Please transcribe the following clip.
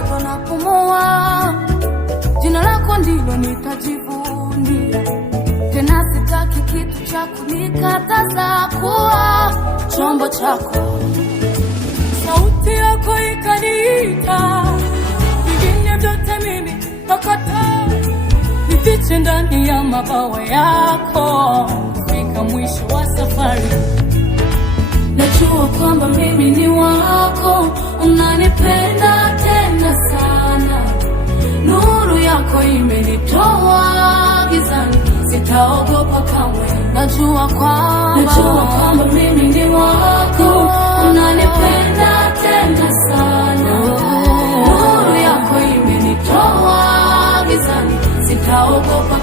bado napumua, jina lako ndilo nitajivunia. Tena sitaki kitu cha kunikataza kuwa chombo chako. Sauti yako ikaniita, vingine vyote mimi nakataa. Nifiche ndani ya mabawa yako, fika mwisho wa safari. Najua kwamba mimi ni wako, unanipenda tena sana. Nuru yako imenitoa gizani, sitaogopa kamwe. Najua kwamba mimi ni wako, unanipenda tena sana. Nuru yako imenitoa gizani, sitaogopa